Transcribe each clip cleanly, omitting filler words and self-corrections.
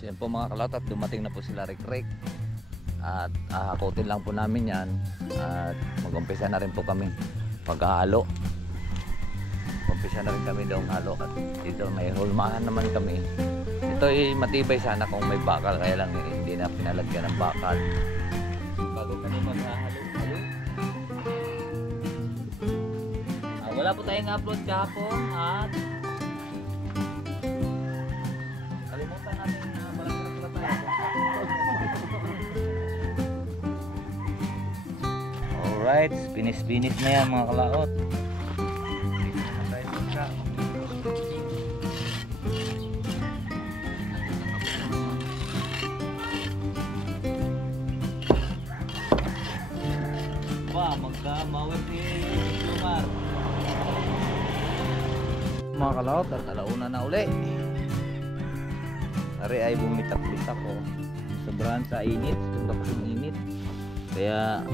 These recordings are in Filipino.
So yan po mga kalauta, at dumating na po sila Rick at hakutin lang po namin yan at mag-umpisa na rin po kami paghahalo. Umpisa na rin kami daw halo at dito may hulmahan naman kami. Ito ay matibay sana kung may bakal, kaya lang hindi na pinalagyan ng bakal bago kami maghahalo-halo. Wala po tayong upload kahapon at kalimutan natin malagyan na tayo. Alright, finish na yan mga kalaot. Magkamawin si Lumar mga kalaot at alauna na uli. Ari ay bumitak-bitak ko sobrang sa init, sobrang init kaya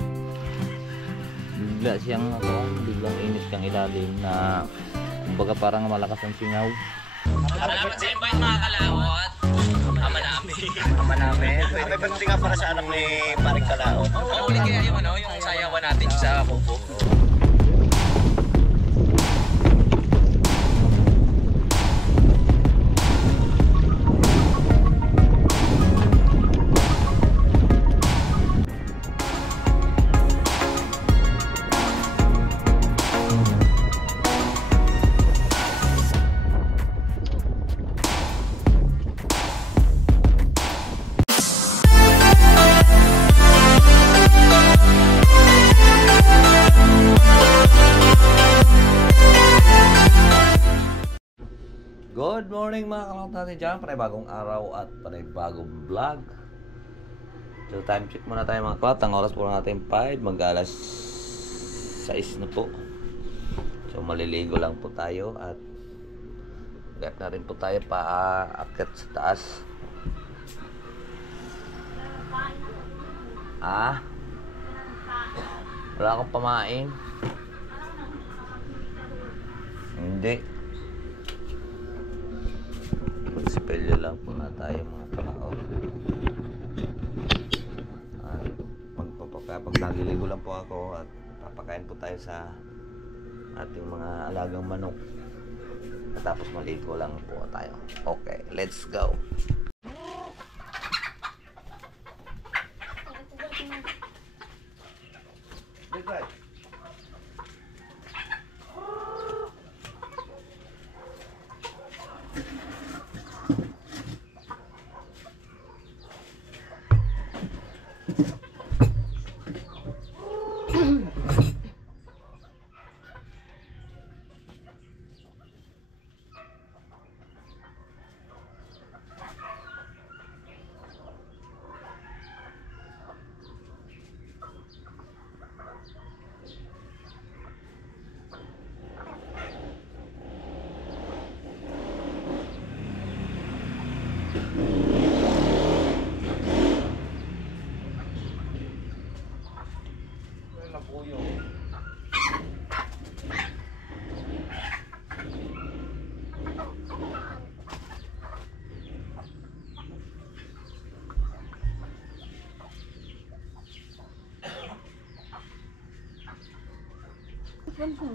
biglang init kang ilalim na kumbaga parang malakas ang singaw. Salamat sa invite mga kalaot. Ama namin. May pagdating nga para sa anak ni Paring Kalaot. Oo, ulit kaya yung sayawan natin sa Kubo. Good morning mga kalaot natin dyan, panibagong araw at panibagong vlog. So time check muna tayo mga kalaot. Ang oras po natin 5, mag-alas 6 na po. So maliligo lang po tayo at gat na rin po tayo paakyat sa taas. Wala akong pamain. Hindi. Magsipelyo lang po na tayo mga kalaot. Pag nagliligo lang po ako at papakain po tayo sa ating mga alagang manok. At tapos maligo lang po tayo. Okay, let's go.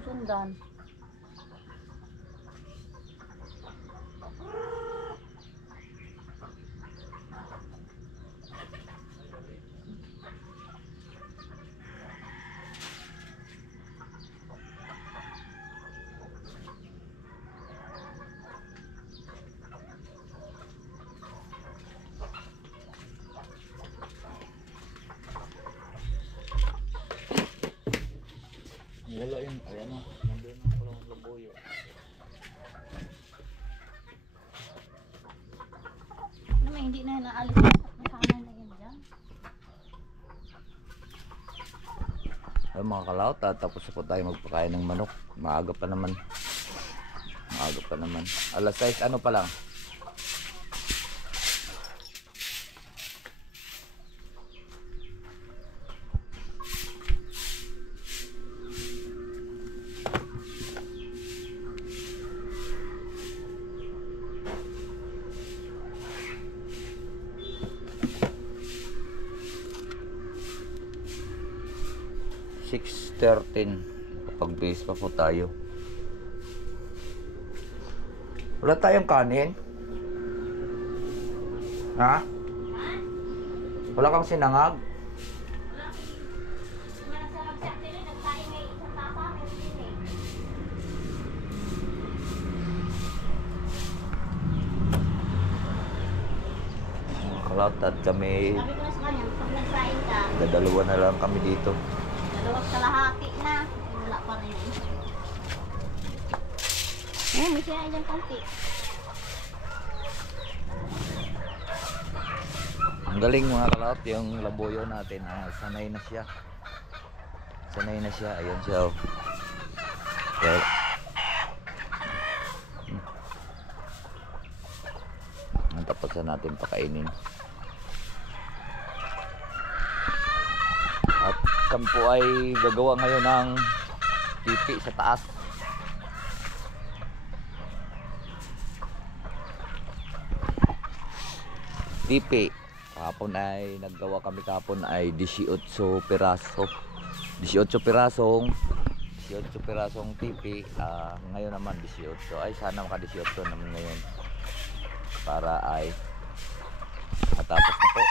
Sundan. Wala yun, ayan na, nandun ang kulong labuyo. Naman hindi na naalis na. Masama na yun dyan. Ay mga kalaot, tapos po tayo magpakain ng manok. Maaga pa naman. Alas 6 ano pa lang. 6:13. Kapag-base pa po tayo. Wala tayong kanin? Ha? Wala kang sinangag? Kalot at kami, Sabi ko na sa kanya, pag nagsain ka, dadalawa na lang kami dito. dalawang kalahati na. Wala pa rin. May sinain dyan konti. Ang galing mga kalot, yung labuyo natin. Sanay na siya. Sanay na siya. Ayun siya. Oh. Well, ang tapos na natin pakainin. At kami po ay gagawa ngayon ng tipi sa taas. Tipi. Kahapon ay naggawa kami kahapon ay 18 piraso. 18 pirasong tipi. Ngayon naman 18. Ay sana maka 18 naman ngayon. Para ay matapos na po.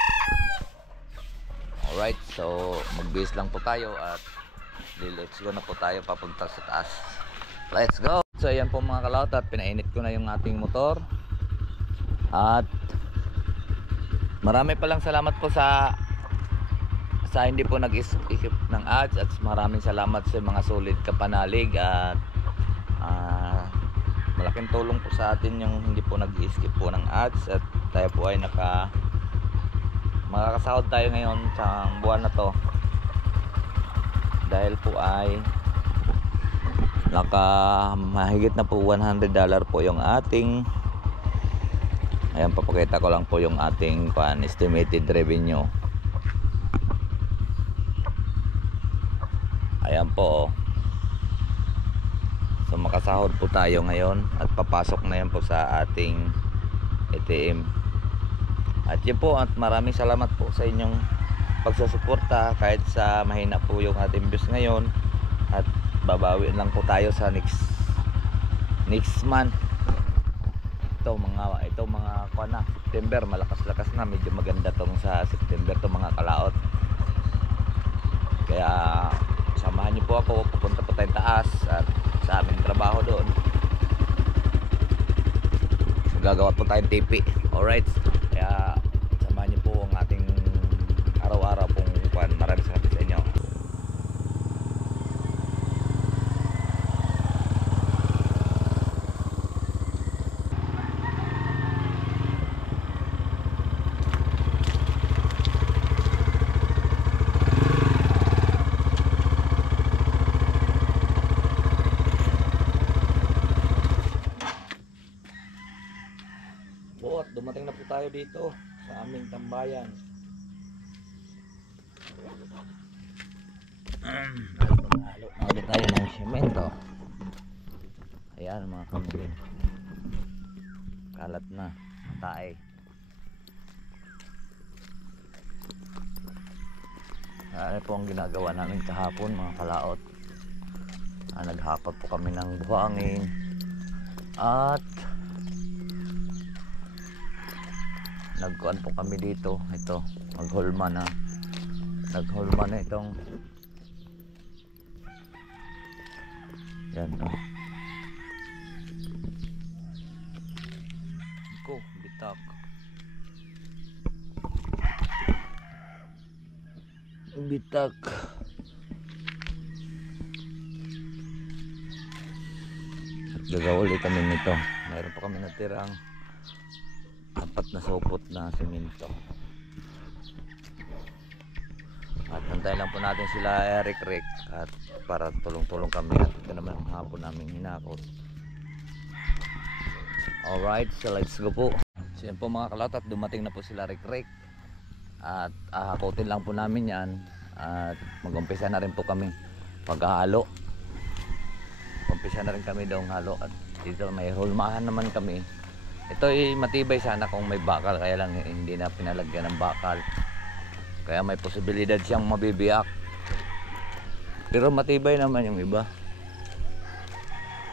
Alright, so mag-base lang po tayo at let's go na po tayo papunta sa taas. Let's go! So ayan po mga kalawat at pinainit ko na yung ating motor. At marami palang salamat po sa hindi po nag-isip ng ads. At maraming salamat sa mga solid kapanalig. At malaking tulong po sa atin yung hindi po nag-skip po ng ads. At tayo po ay makakasahod tayo ngayon sa buwan na to, dahil po ay mahigit na po $100 po yung ating, ayan, papakita ko lang po yung ating estimated revenue. Ayan po, so makasahod po tayo ngayon at papasok na yan po sa ating ATM. At yun po, at maraming salamat po sa inyong pagsusuporta kahit sa mahina po yung ating views ngayon. At babawi lang po tayo sa next month. Ito mga kuana, September, malakas-lakas na, medyo maganda tong sa September to mga kalaot. Kaya samahan niyo po ako, pupunta po tayong taas at sa aming trabaho doon. Gagawa po tayong TV. Alright. Kaya samahan niyo po ang ating araw-araw pong kuan. Maraming salamat sa inyo. At dumating na po tayo dito sa aming tambayan. Nalo tayo ng semento. Ayan mga kambing, kalat na tae. Ano po ang ginagawa namin kahapon mga kalaot. Naghapag po kami ng buhangin at nagkuan po kami dito. Ito, naghulma na itong yan, no? Ko, bitak at gagawa ulit kami nito. Mayroon pa kami natirang 4 na supot na semento. At hantay lang po natin sila Eric at para tulong-tulong kami. At ito naman ang hapon namin hinakot. Alright, so let's go po. So yan po mga kalot, at dumating na po sila Rick at hakotin lang po namin yan. At mag-umpisa na rin po kami paghahalo. Umpisa na rin kami daw halo. At dito may hulmahan naman kami. Ito ay matibay sana kung may bakal, kaya lang hindi na pinalagyan ng bakal. Kaya may posibilidad siyang mabibiyak. Pero matibay naman yung iba.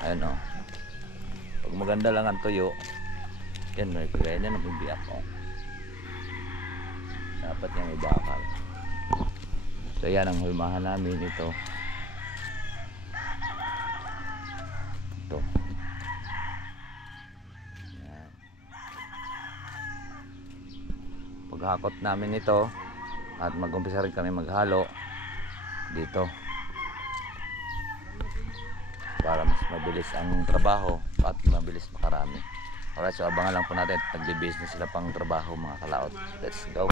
Ayun o. Pag maganda lang ang tuyo, yan may kagaya niya nabibiyak o. Dapat yung ibakal. So yan ang hulmahan namin ito. Ito. Yan. Paghakot namin ito at mag-umpisa rin kami maghalo dito para mas mabilis ang trabaho at mabilis makarami. Alright, so abangan lang po natin, nagbi-business sila pang trabaho mga kalaot. Let's go.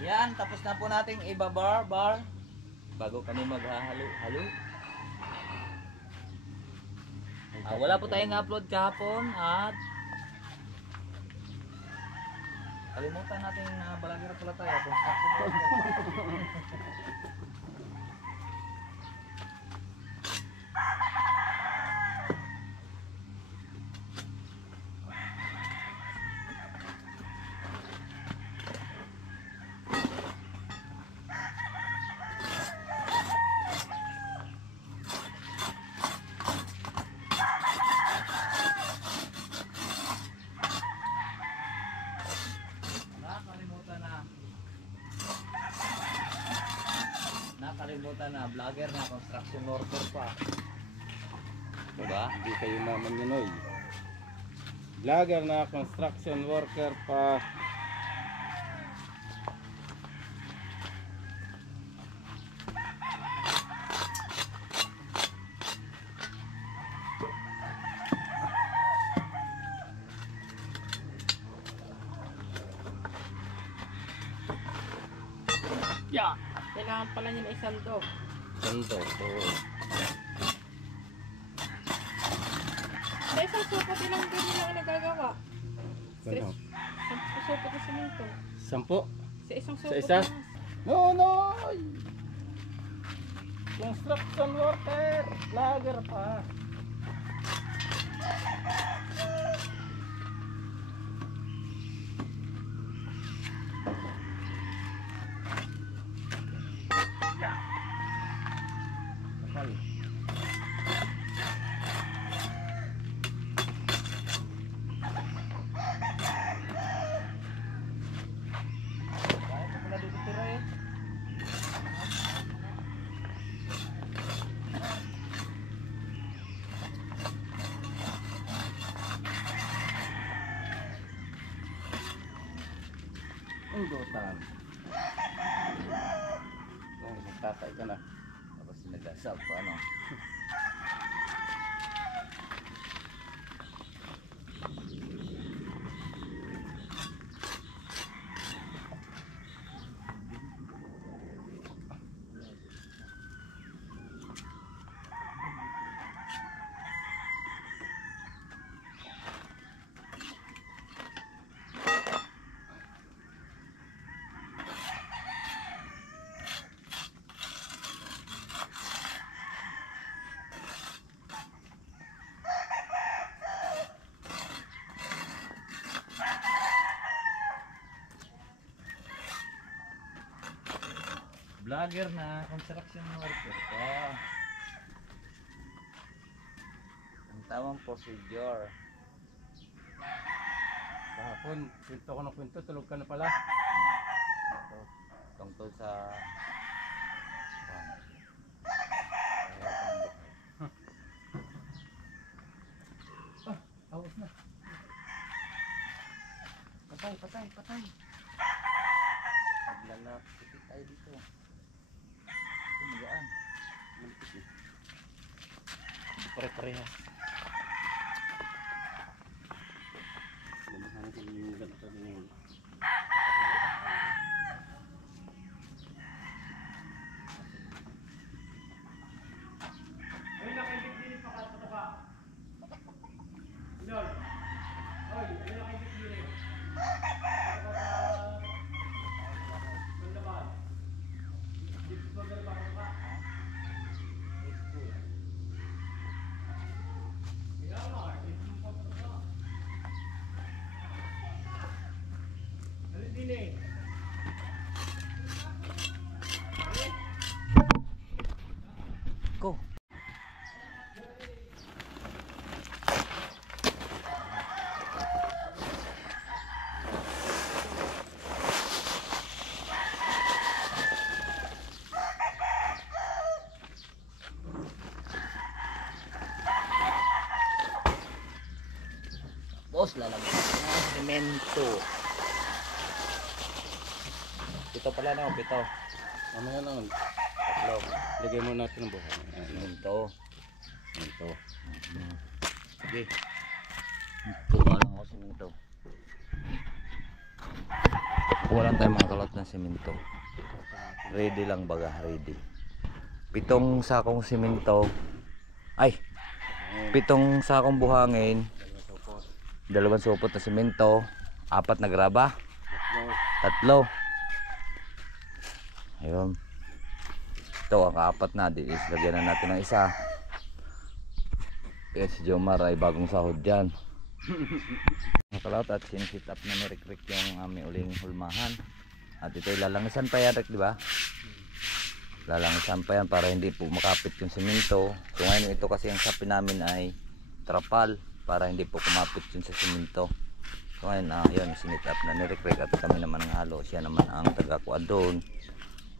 Yan, tapos na po nating ibabar bago kami maghahalo-halo. Wala po tayong upload kahapon at kalimutan natin na balagir pala tayo kung nakalimutan na vlogger na construction worker pa. Diba? Hindi kayo naman yun oy. Vlogger na construction worker pa. Yeah. Kailangan pala niya na isang dog. Santo. Oo. Sa isang supot ilang ganyan lang nagagawa. Ano? Sa supot na siminto. 10? Sa isang Sa supot isa? na. No, no! Construction worker! Vlogger pa! Kapal. Kaya pa pala dito tira eh. Undutan. Oh, magtatay ka na. Tapos nag-asap ano. Vlogger na construction worker pa. Ang tamang procedure. Kahapon, kwento ko ng kwento, tulog ka na pala. Ito, tungkol sa Awas na. patay, patay, patay. Maglalapit tayo dito. Ito magaan. Pare-parehas. Lumahan ko yung ganito din yun. Go. Boss, lalagyan natin ng semento. Pito pala na, pito. Mamaya lang. Tatlo. Lagay mo natin ang buhay. Semento. Ito. Okay. Kuha lang ako semento. Kuha lang tayo mga kalot ng semento. Ready lang baga, ready. 7 sakong semento. Ay! 7 sakong buhangin. 2 supot na semento. 4 na graba. 3. Ayun. Ito ang 4 na. Lagyan na natin ng isa. Kaya si Jomar ay bagong sahod dyan. Nakalot at sinisit up na ni Rick yung aming uling hulmahan. At ito lalangisan pa yan, Rick, di ba? Lalangisan pa yan para hindi po makapit yung semento. So ngayon ito kasi ang sapi namin ay trapal para hindi po kumapit yun sa semento. So ngayon yun, sinit up na ni Rick at kami naman ang halo. Siya naman ang taga-kuha doon.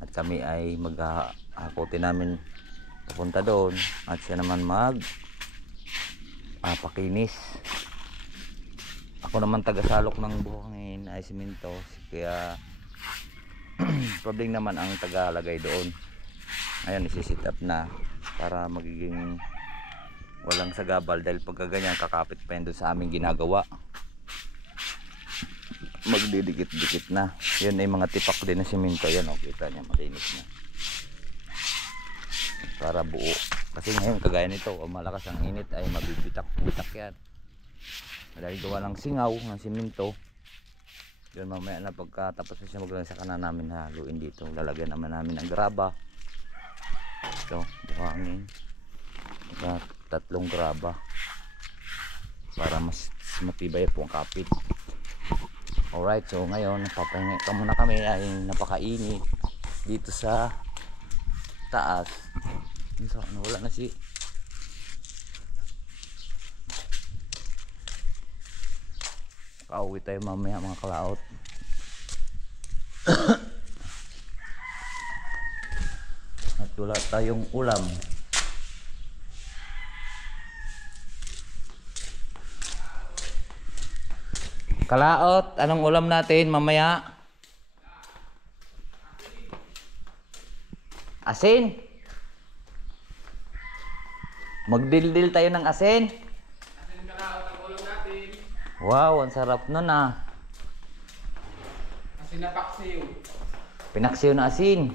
At kami ay maghahakotin namin papunta doon. At siya naman pakinis. Ako naman taga-salok ng buhangin ay semento. Kaya problem naman ang taga-lagay doon. Ngayon isi-sit up na para magiging walang sagabal dahil pagka ganyan kakapit pa yun doon sa aming ginagawa. Magdidikit-dikit na. Yun ay mga tipak din na semento. Yan o, kita niya malinis na. Para buo. Kasi ngayon kagaya nito, malakas ang init ay mabibitak-bitak yan. Dahil gawa ng singaw ng semento. Yun mamaya na pagkatapos na siya maglalagay sa kanan namin haluin dito. Lalagyan naman namin ng graba. Ito, buhangin. 3 graba. Para mas matibay po ang kapit. Alright, so ngayon napapahinga ka muna kami ay napakainit dito sa taas. So, wala na si pauwi tayo mamaya mga kalaot. At wala tayong ulam. Kalaot, anong ulam natin mamaya? Asin. Magdildil tayo ng asin. Asin kalaot ang ulam natin. Wow, ang sarap nun ah. Asin na paksiw. Pinaksiw na asin.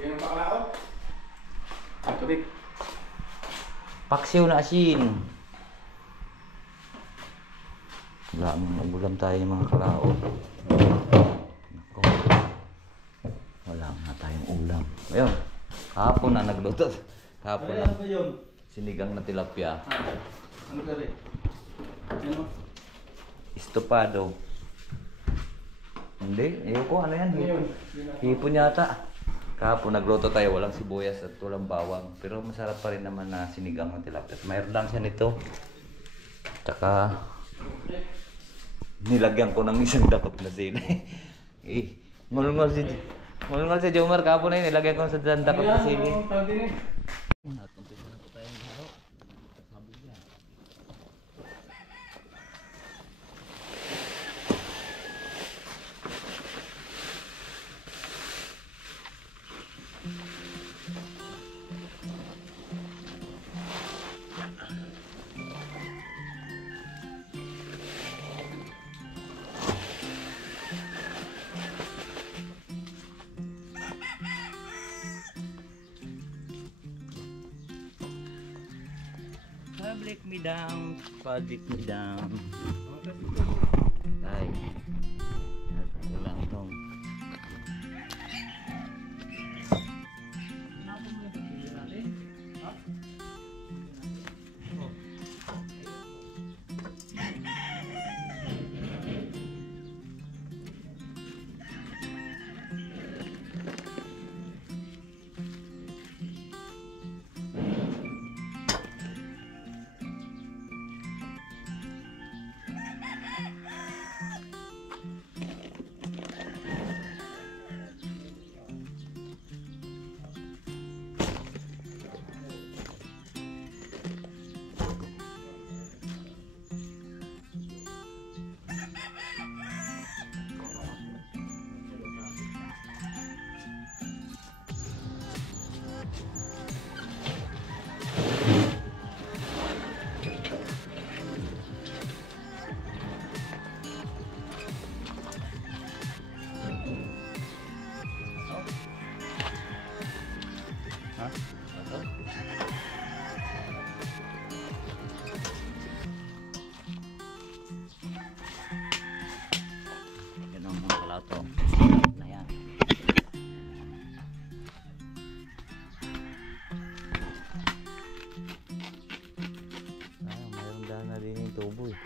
Yan ang pakalaot. Tubig. Paksiw na asin. Wala, nagulam tayo ng mga kalaot. Nako. Wala nga tayong ulam. Ayun, kahapon na nagluto. Kahapon na sinigang na tilapia. Ano ka rin? Ano? Estopado. Hindi, ayoko. Ano yan? Hipon yata. Kahapon nagluto tayo, walang sibuyas at walang bawang. Pero masarap pa rin naman na sinigang na tilapia. Mayroon lang siya nito. Tsaka nilagyan ko ng isang dakot na sili. Ngulngol si Jomar kahapon na yun. Nilagyan ko sa isang dakot na sili. Public me down. Public me down. Ay. Ito lang itong. Yan ang mga kalato. Na yan. Mayroon daan na din yung tubo eh.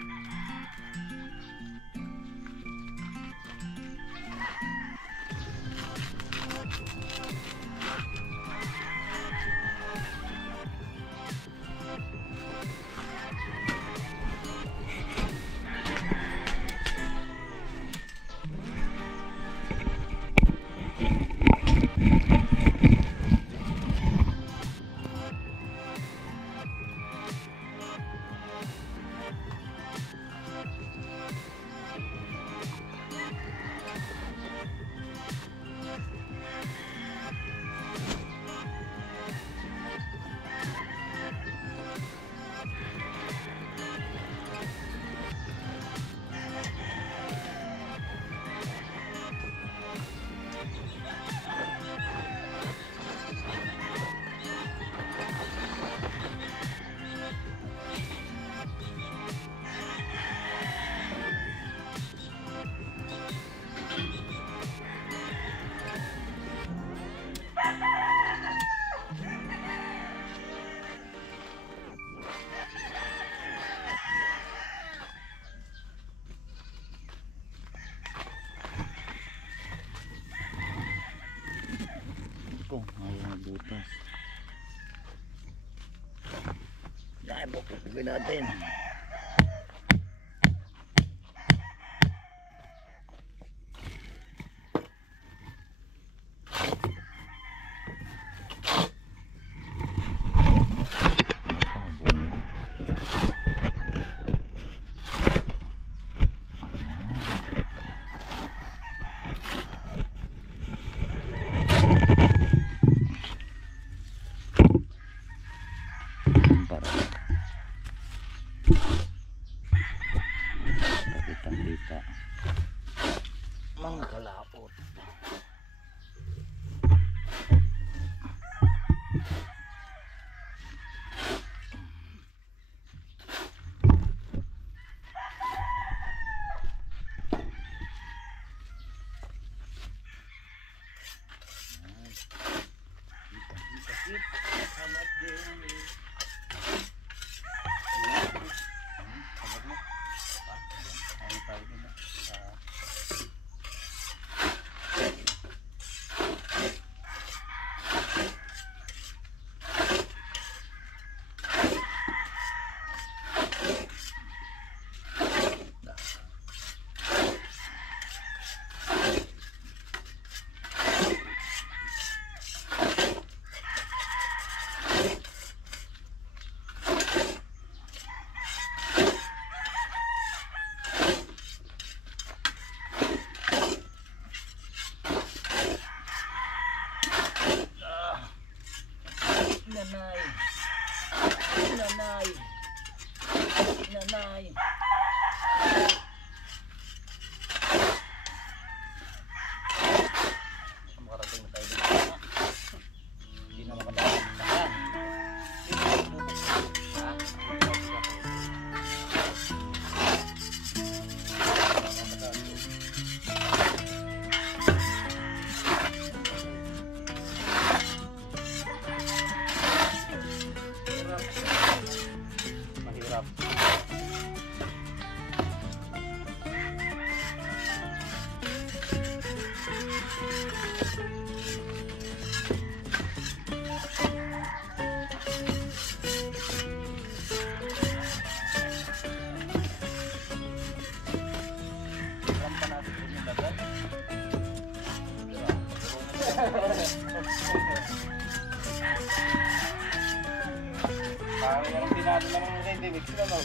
Ko, ayaw na butas. Yan, bukupin natin. Pakitang-kita. Mga kalaot. Nanay. Nanay. Nanay. Makarating na tayo dito. Hindi na makadaan. Ha? Parang yung tinalo lang ng ready mix na no.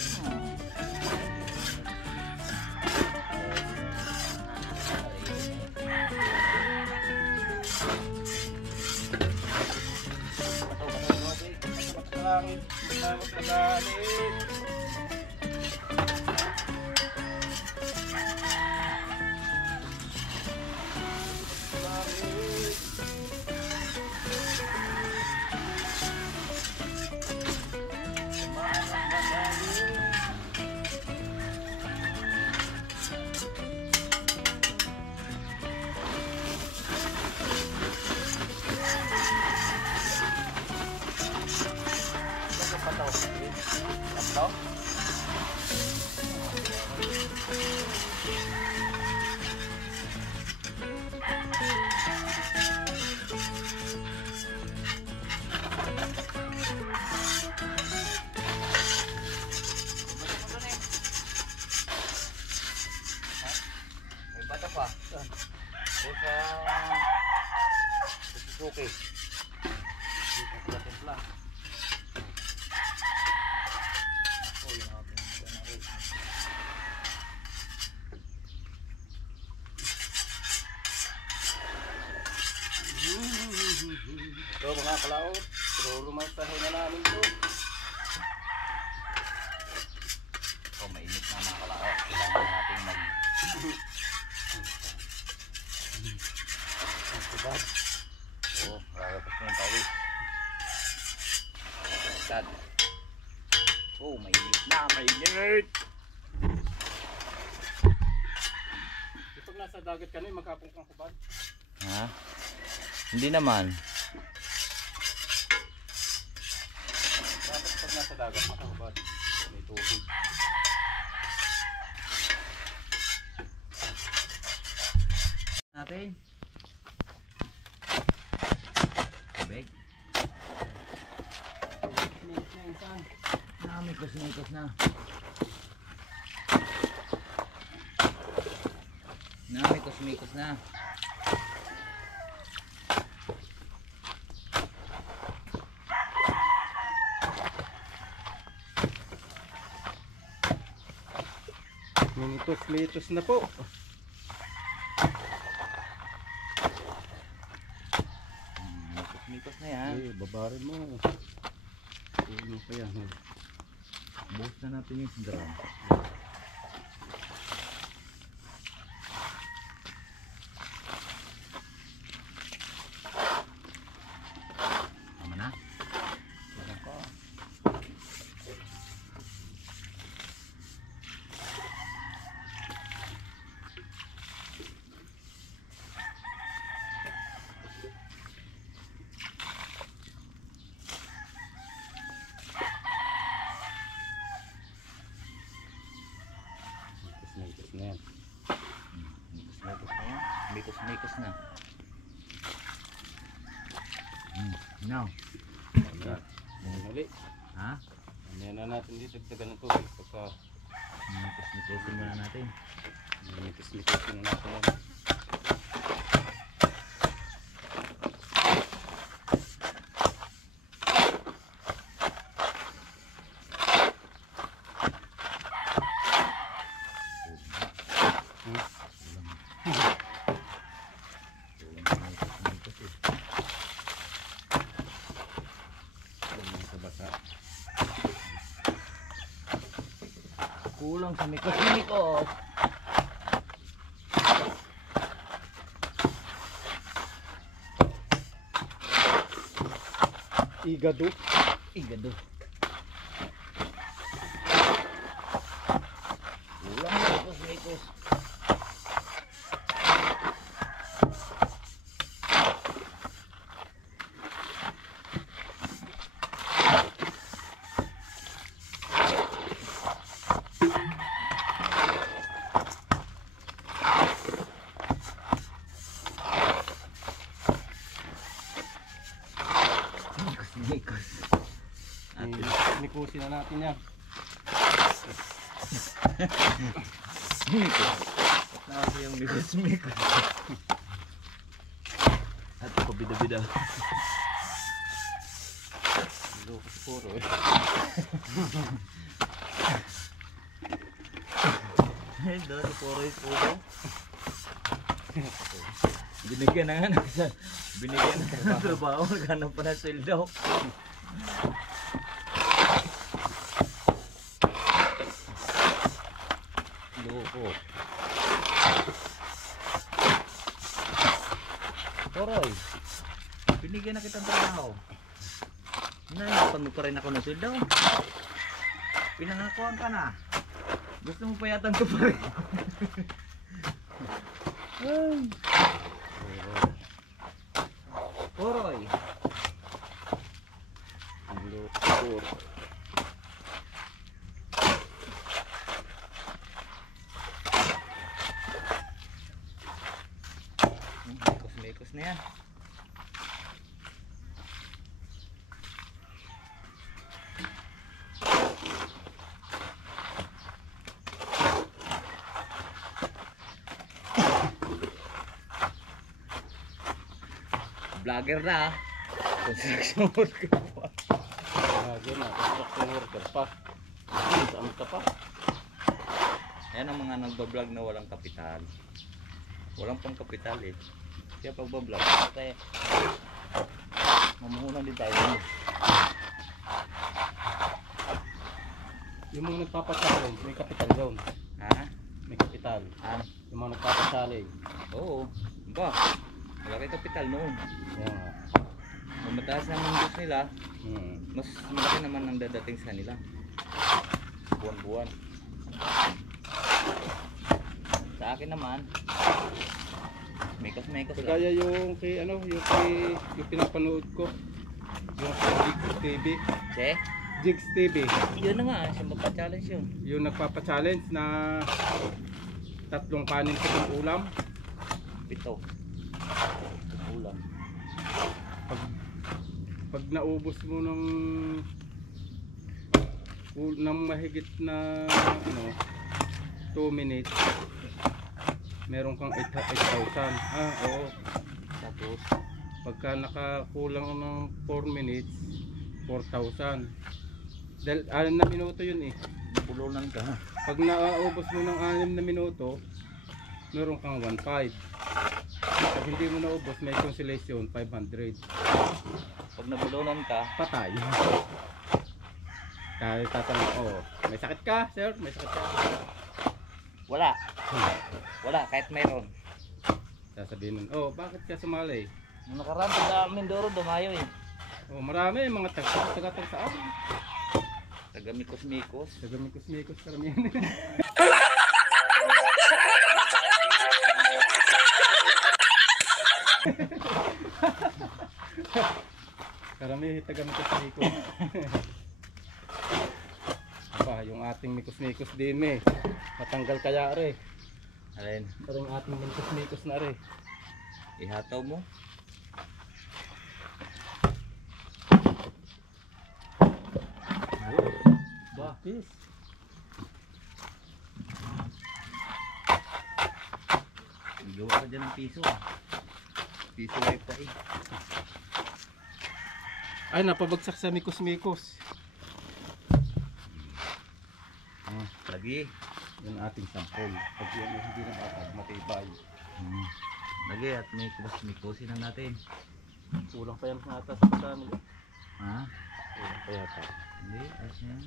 May bata pa. Okay. Timpla. Ito mga kalaot, pero lumasahin na namin ito. So mainit na mga kalaot. Kailangan natin mag... Oo, rarapos na yung tawis. Sad. Oh, mainit na, mainit! Pag nasa dagat ka na, magkapong kang kubad. Ha? Hindi naman. Dapat pag nasa dagat, makakubad. May tubig. Natin. Tubig. Namikos na. Namikos na. Minitos na po. Mikos na yan. Babarin mo. Ano pa yan? Buhos na natin yung drum. Tama na. Tama ko. Minitos na yan. Mikos na. Now. Muli. Ha? Ano na natin dito, dagdagan ng tubig. Pagka Mikos muna natin. minitos na natin yan. Kulang sa mikos. Igado. Igado. Kulang sa mikos. Mikos. Nikusin na natin yan. Mikos. Nasa yung mikos. At ako bida-bida. Lukas puro eh. Doon, puro yung puso. Binigyan na nga binigyan na ng trabaho, naghanap pa ng sweldo. Loko. Poroy, binigyan na kitang trabaho. Nahirapan mo pa rin ako ng sweldo. Pinangakuan ka na. Gusto mo payatan ko pa rin. Poroy. Ang lukas puro. Mekos na yan. Vlogger na. Construction worker pa. Lagi na, construction worker pa. Saan ka pa? Yan ang mga nagbablog na walang kapital. Walang pang kapital eh. Kaya pagbablog, kasi mamuhunan din tayo. Yung mga nagpapachallenge, may kapital yun. Ha? May kapital. Yung mga nagpapachallenge. Oo. Ba? Wala kay kapital noon. Yan nga. Kung mataas naman ang gusto nila, mas malaki naman ang dadating sa nila. Buwan-buwan. Sa akin naman, mekas-mekas lang. Kaya yung kay ano, yung pinapanood ko. Yung sa Jigs TV. Che? Jigs TV. Yun na nga, siya magpa-challenge yun. Yung nagpapachallenge na 3 kanin sa ulam. 7. Ulam. Pag naubos mo ng mahigit na ano 2 minutes, meron kang 8,000. Oo. Tapos, Pagka nakakulang ng 4 minutes, 4,000. Dahil 6 na minuto yun eh. bulunan ka. Pag naubos mo ng 6 na minuto, meron kang 1,500. Pag hindi mo naubos, may consolation 500. Pag nabulunan ka, Patay. Kaya tatanong, oh, may sakit ka, sir? May sakit ka? wala. Wala, kahit mayroon. Sasabihin nun, oh, bakit ka sumali? Nung nakaraan, taga Mindoro, dumayo eh. Oh, marami, mga taga-tagsaan. Taga Mikos-Mikos. Taga-Mikos-Mikos karamihan. Karami taga-Mikos-Mikos. Aba, yung ating Mikos-Mikos din eh. Matanggal kaya re. Alin, Pero yung ating Mikos-Mikos na re. ihataw mo. Ba, peace. Gawa ka dyan ng piso ah. Piso wipe pa eh. Ay, napabagsak sa Mikos-Mikos. Lagi. Yung ating sampol. Pag yan hindi na batag, matibay. Lagi at may Mikos-Mikosin lang natin. Kulang pa yan nata sa kasama. Ha? Kulang pa yata. Hindi, ayos na yan.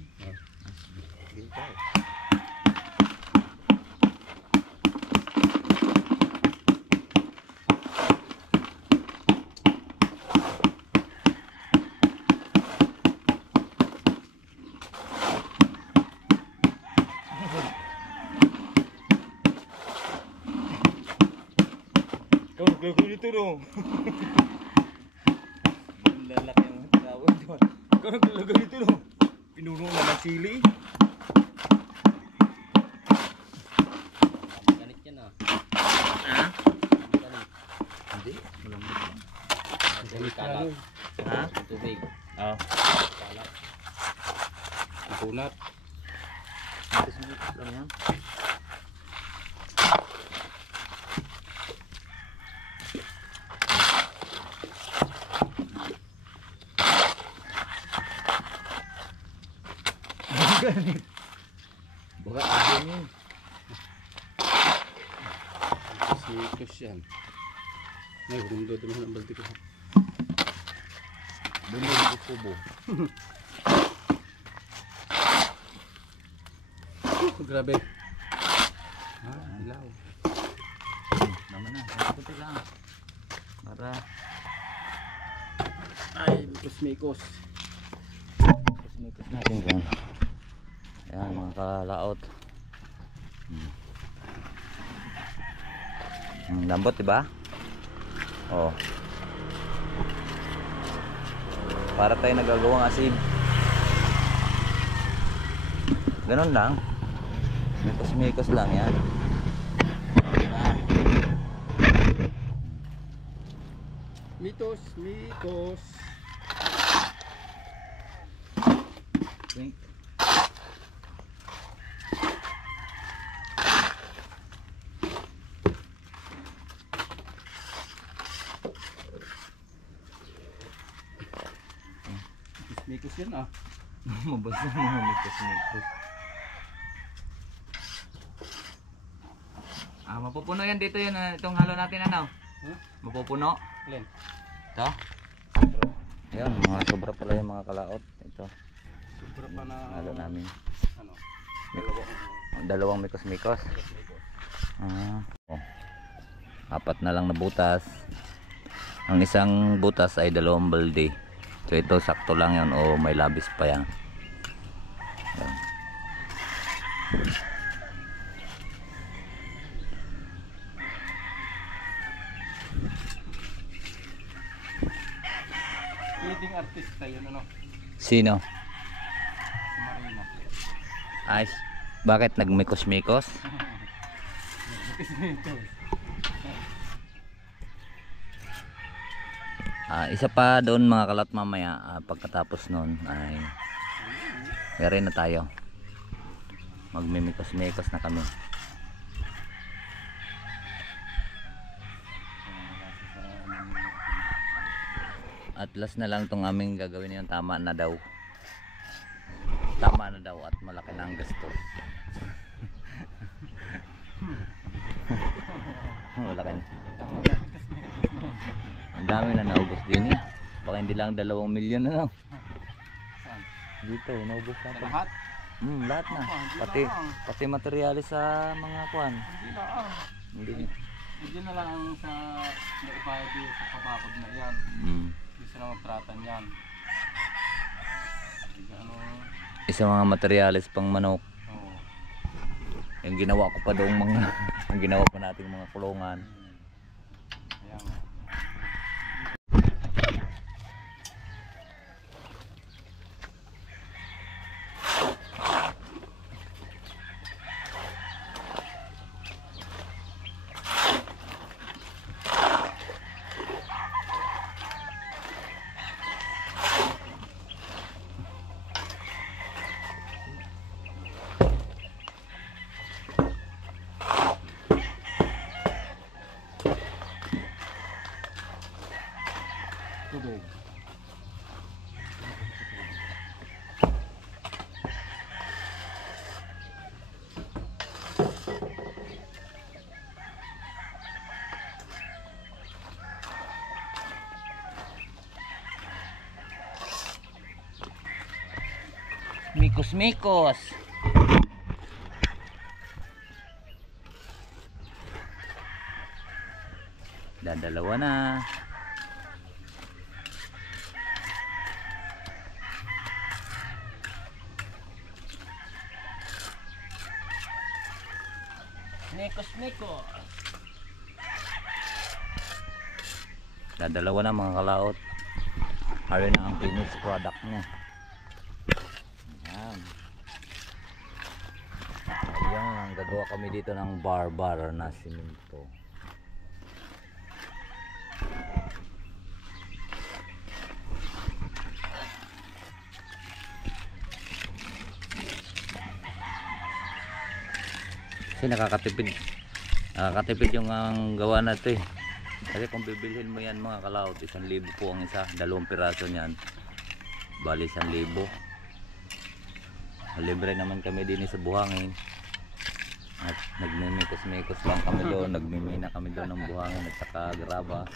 Hindi pa eh. Kau naglago dito no. Lalaki ang tawag doon. Kau naglago dito no. Pinuno na ng sili. Ganit yan ah. Ha? Ganit. Hindi. Malamig lang. Ganit kalat. Ha? Tubig. Oo. Kalat. Kunat. Mikos-Mikos lang yan. ganit. Baka ahon yun. Sikus yan. May hundo naman ang balti ko. Bumili ko kubo. Grabe. Ilaw. Naman na, kunti lang. Para Ay, mikos-mikos. mikos natin dyan. Ayan mga kalaot. Lambot diba? Oh. Para tayo nagagawang asid. Ganun lang. Mikos-mikos lang yan. Mitos, mikos. Wink. Mikos yan ah. Mabasa mga mikos-mikos. Mapupuno yan dito yun. Itong halo natin ano? Huh? Mapupuno. Len. Ito. Ayan, mga sobra pala yung mga kalaot. Ito. Sobra pa na Halo namin. ano. Dalawang mikos-mikos. Oh. 4 na lang na butas. Ang isang butas ay 2 balde. So ito sakto lang yan o may labis pa yan. Ayan. Leading artista yun ano. Sino? Si Marina. Ay, bakit nagmikos-mikos? Isa pa doon mga kalat mamaya, pagkatapos nun ay meron na tayo. Magmimikos-mikos na kami. At last na lang itong aming gagawin yung tama na daw. Tama na daw at malaki na ang gastos. Malaki na. Ang dami na naubos din eh. Baka hindi lang 2 milyon na lang. Dito, naubos na. Lahat? Lahat na. Pati materyales sa mga kwan. Hindi lang. Hindi. Hindi na lang sa naibayad sa kabakod na yan. Hindi sila magtratan yan. Ano? Isa mga materyales pang manok. Oo. Yung ginawa ko pa doong mga ang ginawa pa nating mga kulungan. Ayan. Tubig. Mikos-mikos. Dadalawa na. Mikos-mikos. Dadalawa na mga kalaot. Ayun na ang finished product niya. Ayan. Ayan, gagawa kami dito ng bar na simento. Kasi nakakatipid yung ang gawa na ito eh. Kasi kung bibilhin mo yan mga kalaot, 1,000 po ang isa, 2 piraso niyan, bali 1,000. libre naman kami din sa buhangin. At nagmimikos-mikos lang kami doon, nagmimina kami doon ng buhangin at saka graba.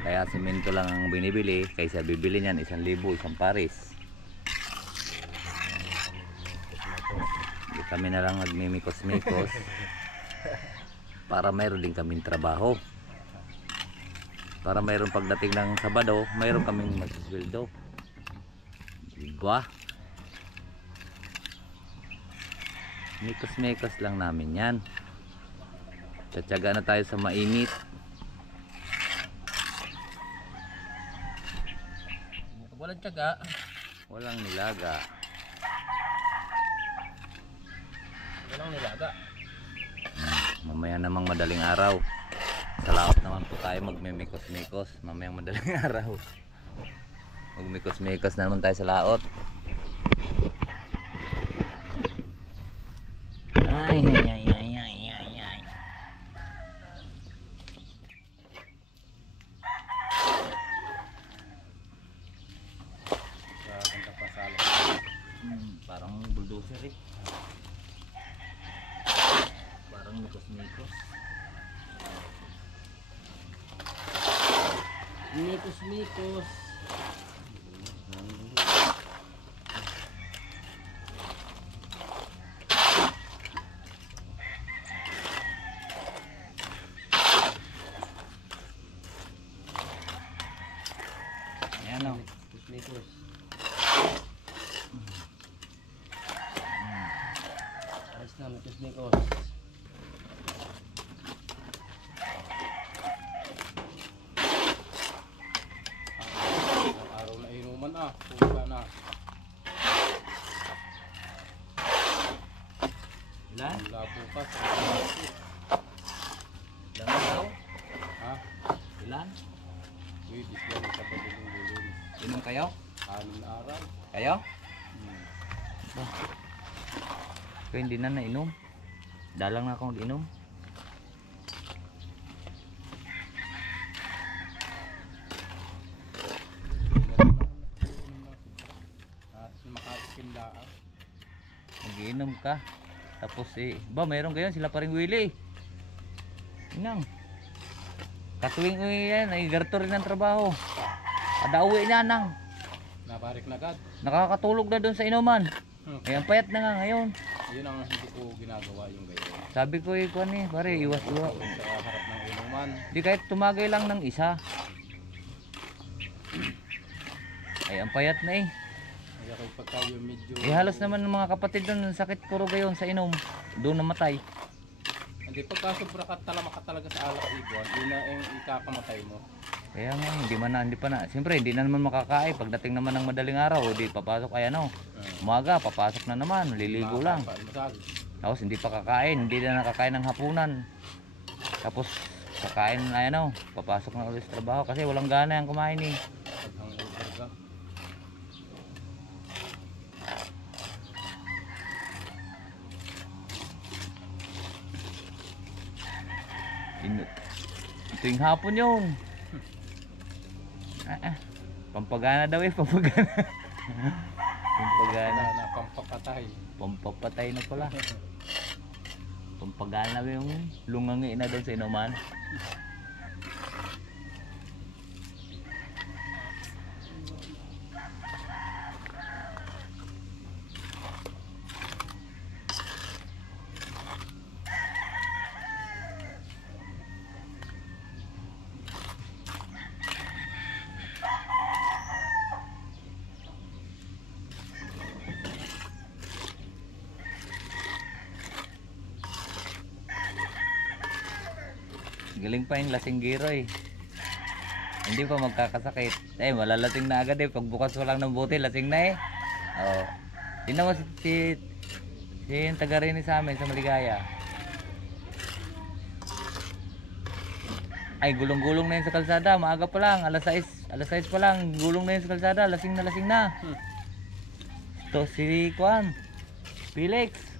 Kaya simento lang ang binibili kaysa bibili niyan 1,000 isang pares. Hindi kami na lang nagmimikos-mikos para mayroon din kaming trabaho. Para mayroon pagdating ng Sabado, mayroon kaming masusweldo. Diba? Mikos-mikos lang namin yan. Tsatsaga na tayo sa mainit. Walang tiyaga. Walang nilaga. Walang nilaga. Mamaya namang madaling araw. Sa laot naman po tayo magmimikos-mikos. Mamayang madaling araw. Magmikos-mikos na naman tayo sa laot. Ay, ay, ay, ay, ay, ay. Sa Santa Pasalo. Parang bulldozer eh. Parang mikos-mikos. Mikos-mikos. Ayan o. Mikos-mikos. Ayos na, mikos-mikos. Araw na inuman ah. Pumunta na. Ilan? Mula bukas. Ilan na daw? Ha? Ilan? Uy, disya na sa pagdulong-dulong. Inom kayo? 6 na araw. Kayo? Kaya hindi na nainom. Dalang na akong inom. At makakindaan. Nagiinom ka. Tapos ba mayroon kayo sila pa rin Willie. Inang. Katuwing yan, ay garto rin ang trabaho. Kada uwi niya nang. Nabarik na agad. Nakakatulog na doon sa inuman. Kaya ang payat na nga ngayon. Yun ang hindi ko ginagawa yung ganyan. Sabi ko kuan eh, pare iwas-iwas. Sa harap ng inuman. Di kahit tumagay lang ng isa. Ay ang payat na eh. Kaya kapag tayo medyo... Halos naman ng mga kapatid doon sakit puro gayon sa inom. Doon namatay. Hindi, pagka sobra ka talaga sa alak iguan, yun na yung ikakamatay mo. Kaya nga hindi pa na. Siyempre hindi na naman makakain. Pagdating naman ng madaling araw, di papasok ay ano. Umaga papasok na naman, liligo lang. Tapos hindi pa kakain, hindi na nakakain ng hapunan. Tapos kakain ay ano, papasok na ulit sa trabaho kasi walang gana yung kumain eh. Pag-hangover ka. Ito yung hapon yun. Pampagana daw eh, pampagana. Pampagana. Na pampapatay. Pampapatay na pala. Pampagana yung lungangi na doon sa inuman. Galing pa yung lasinggero eh. Hindi pa magkakasakit. Malalasing na agad eh. Pagbukas ko lang ng bote, lasing na eh. Oo. Tingnan mo si yung taga rin sa amin sa Maligaya. Ay, gulong-gulong na yun sa kalsada. Maaga pa lang, alas 6 pa lang. Gulong na yun sa kalsada, lasing na. Ito si Juan Felix.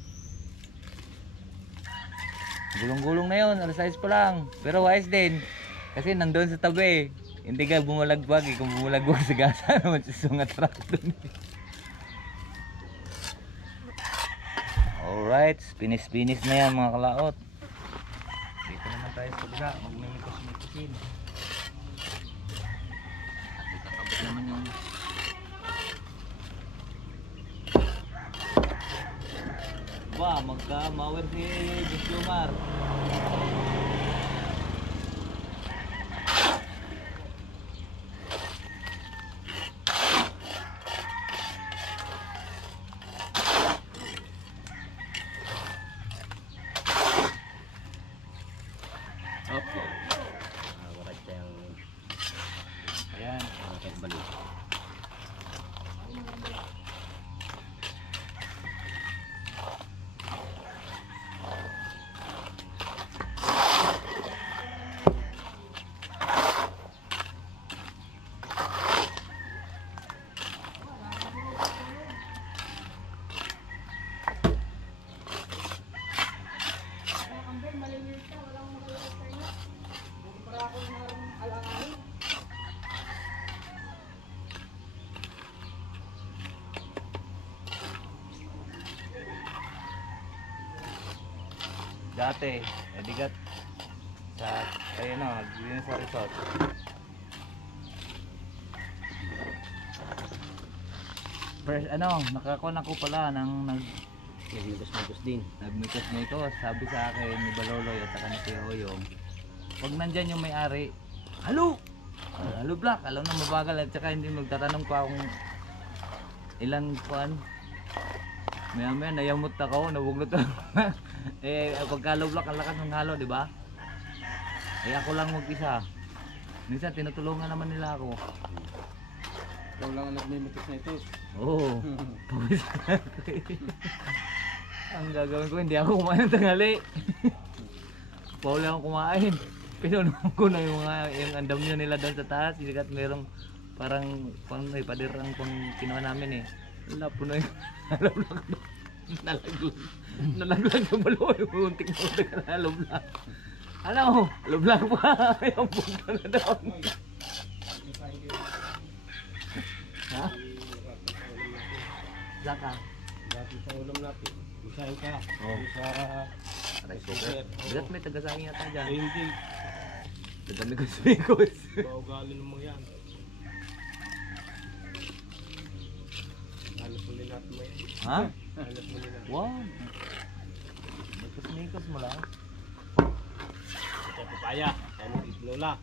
Gulong-gulong na yun, alas 6 pa lang. Pero wise din. Kasi nandun sa tabi. Hindi ka bumalagbag eh. Kung bumalagbag sa gasa naman siya sungat truck dun. Alright, finish na yan mga kalaot. Dito naman tayo sa baba, magmimikos-mikosin. Kakabot naman yung magka-mower si Jumar. Opo. Warat yung... Ayan. Balik. Dati, edigat sa ayun na, naglinis sa resort. First, nakakuha na ko pala ng Nagmikos-mikos din. nagmikos-mikos. Sabi sa akin ni Baloloy at saka ni Kuya Hoyong, pag nandyan yung may-ari, halo! Halo black, alam na mabagal at saka hindi magtatanong pa kung ilang kuan. Maya nayamot ako, nabuglot ako. Pagka low block, ang lakas ng halo, di ba? Ako lang mag-isa. Minsan tinutulungan naman nila ako. Ikaw lang ang nagmimikos na ito. Oo. Pawis ka. Ang gagawin ko, hindi ako kumain ng tanghali. Pauli ako kumain. Pinunuhan ko na yung andam nyo nila doon sa taas. Sinigat merong parang padirang pang kinuha namin eh. Wala po na yung nalaglag na balo yung muntik-muntik na lublag. Lublag pa. Yung punta na doon. Ha? Zaka. Dati sa ulam natin. Isahin ka. Oh. Sa... Rice cooker. Bigat may taga-saing yata dyan. hindi. Taga-mikos-mikos. Baugali mo yan. Halos muli natin mo yan. Ha? Halos muli natin. Wow. Mikos-mikos mo lang. Ito papaya. Ano itlola.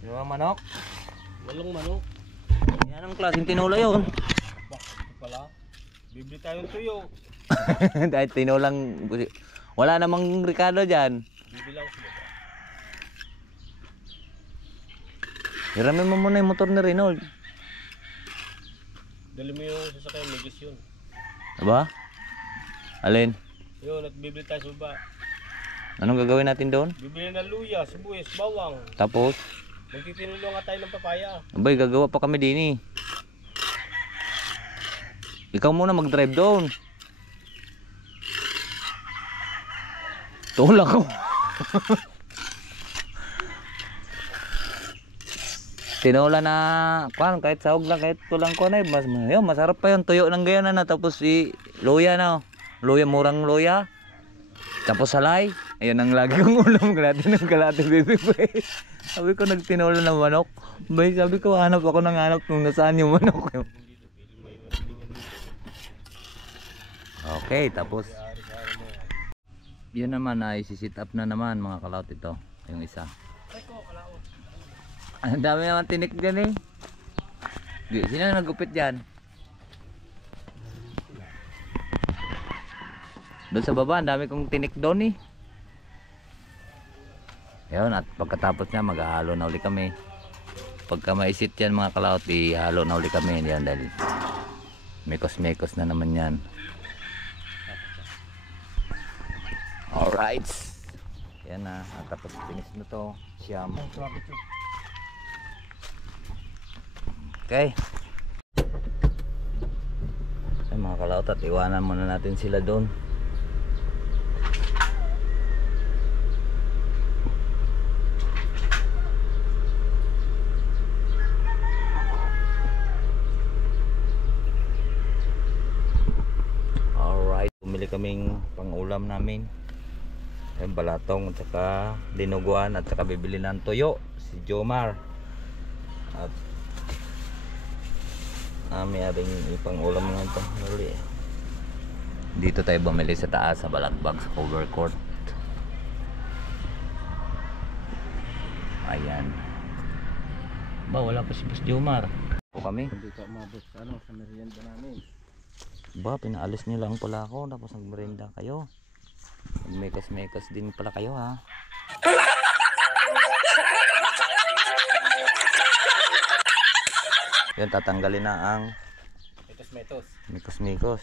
Yung mga manok? Walong manok. Yan ang klaseng tinola yun. Ito pala. Bibili tayong tuyo. Dahil tinolang wala namang Ricardo dyan. Bibili ako sila. Hiramin mo muna yung motor ni Reynold. Dali mo yung sasakyan, megis yun. Diba? Alin? Yun, at bibili tayo sa baba. Anong gagawin natin doon? Bibili ng luya, sibuyas, bawang. Tapos, Magtitinulong nga tayo ng papaya. abay gagawa pa kami din eh. Ikaw muna mag-drive doon. Tulak ko. Tinola na kahit sahog lang, kahit tulang ko na masarap pa yun. Tuyo ng gaya na tapos luya na. Luya, murang luya. Tapos salay. Ayun ang lagi kong ulam. Kalate baby boy. Sabi ko nagtinola ng manok. Sabi ko hanap ako ng hanap kung nasaan yung manok. Okay, tapos yun naman ay sisit up na naman mga kalaot ito. Yung isa. Ang dami naman tinik dyan eh. Sino nagupit dyan? Doon sa baba, ang dami kong tinik doon eh. Yun, at pagkatapos niya maghahalo na uli kami. Pagka maisit yan mga kalaot, ihalo na uli kami. Yan dahil mekos-mekos na naman yan. Alright. Yan na, at tapos finish na to. Siyam. Okay. Ay mga kalaot, at iwanan muna natin sila doon. bumili kaming pang-ulam namin. Yung balatong at saka dinuguan at saka bibili ng tuyo si Jomar. At may aring ipang-ulam ng tanghali. Dito tayo bumili sa taas sa Balagbag sa cover court. Ayan. Ba, wala pa si Boss Jomar. Po kami. Hindi ka umabot sa ano, sa merienda namin. Ba, pinaalis niyo lang pala ako tapos nagmerienda kayo. Nagmekas-mekas din pala kayo ha. Yan, tatanggalin na ang Metos. mikos-mikos.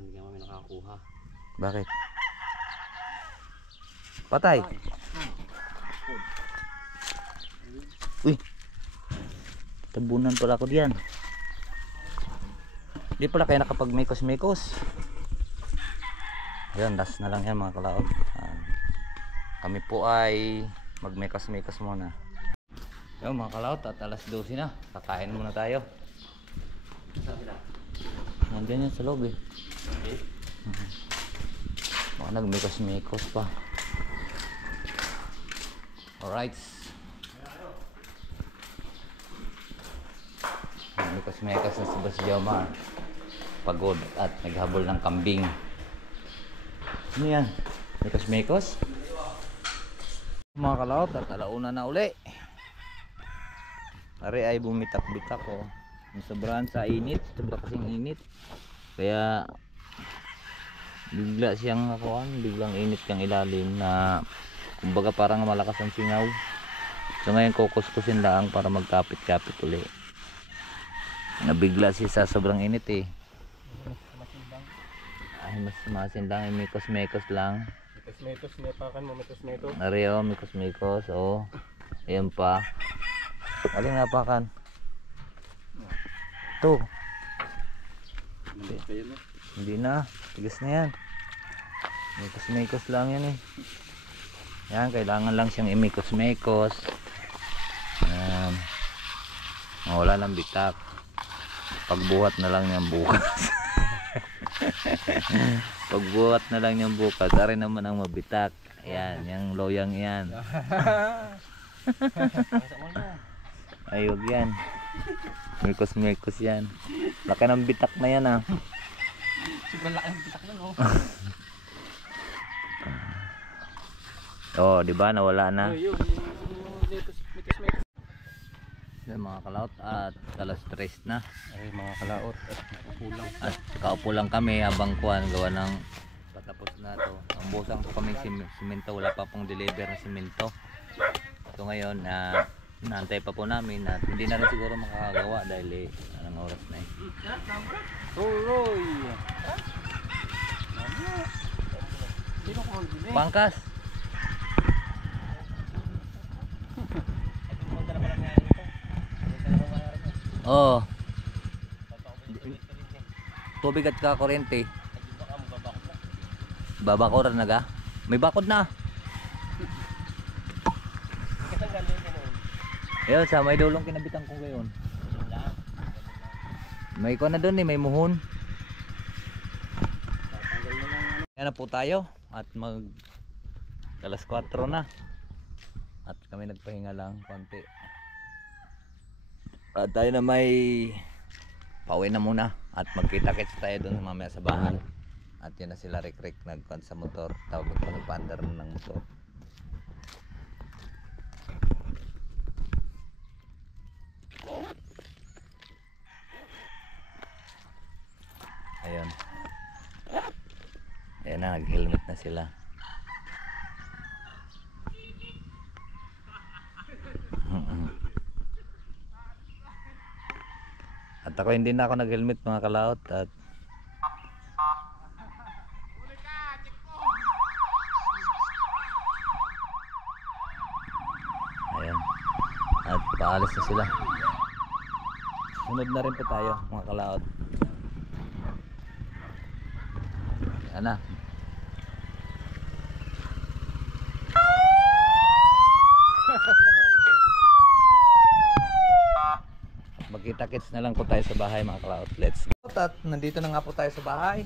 Hindi nga kami nakakuha. Bakit? Patay. Uy. Tabunan pala ako diyan. Di pala kayo nakapag-mikos-mikos. Ayan, last na lang yan mga kalaog. Kami po ay mag-mikos-mikos muna. Ayan mga kalaog, at alas 12 na. Kakain muna tayo. Nandiyan yan sa loob eh. Baka nag-mikos-mikos pa. Alright. Mikos-mikos na si Boss Jomar. Pagod at naghabol ng kambing. Ano yan? Mikos-mikos? Mga kalaot at alauna na uli. Ari ay bumitak-bitak ko. Sobrahan sa init. Sobra kasing init. Kaya bigla siyang nakuhan. Biglang init kang ilalim na kumbaga parang malakas ang singaw. So ngayon kukuskusin lang para magkapit-kapit uli. Nabigla siya sa sobrang init eh. Ay, mas masin lang, mikos-mikos lang. Metos, niyapakan mo metos. Ari o, mikos-mikos, o. Ayan pa. Aling napakan. Ito. Hindi na, tigas na yan. Mikos-mikos lang yan eh. Yan, kailangan lang siyang imikos-mikos. Mawala ng bitak. Pagbuhat na lang niyang bukas. Pagbuhat na lang niyang bukas, ari naman ang mabitak. Ayan, yung loyang yan. Ay, huwag yan. Mikos-mikos yan. Laki ng bitak na yan ah. Sobrang laki ng bitak na no. Oh, di ba nawala na? Yung metos. Yan mga kalaot at alas 3 na. Ay mga kalaot at kulang. At kaupo lang kami habang kuhan gawa ng patapos na to. Ang busang po kaming simento, wala pa pong deliver na simento. So ngayon naantay pa po namin at hindi na rin siguro makakagawa dahil anong oras na eh. Tuloy. Pangkas! Oo. Tubig at kakuryente. Babakoran na ga? May bakod na. Ayun, sa may dulong kinabitan ko ngayon. May ko na doon eh, may muhon. Yan na po tayo at mag alas 4 na. At kami nagpahinga lang konti. At tayo na may pauwi na muna at magkita-kits tayo doon mamaya sa bahay. At yan na sila Rick nagkuhan sa motor, tawag ko nagpaandar ng motor. Ayun. Ayan na, nag-helmet na sila. At ako hindi na ako nag-helmet mga kalaot at ayan. At paalis na sila. Sunod na rin po tayo mga kalaot. Ayan na. Magkita-kits na lang po tayo sa bahay mga kalaot. Let's go. at nandito na nga po tayo sa bahay.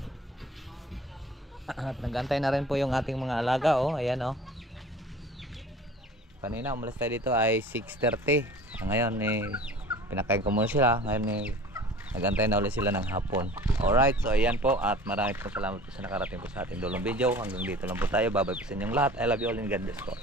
At nagantay na rin po yung ating mga alaga, oh. Ayan, oh. Kanina umalis tayo dito ay 6:30. Ngayon pinakain ko muna sila. Ngayon nagantay na ulit sila ng hapon. Alright, so ayan po at maraming po salamat po sa nakarating po sa ating dulong video. Hanggang dito lang po tayo. Bye bye po sa inyong lahat. I love you all and God bless po.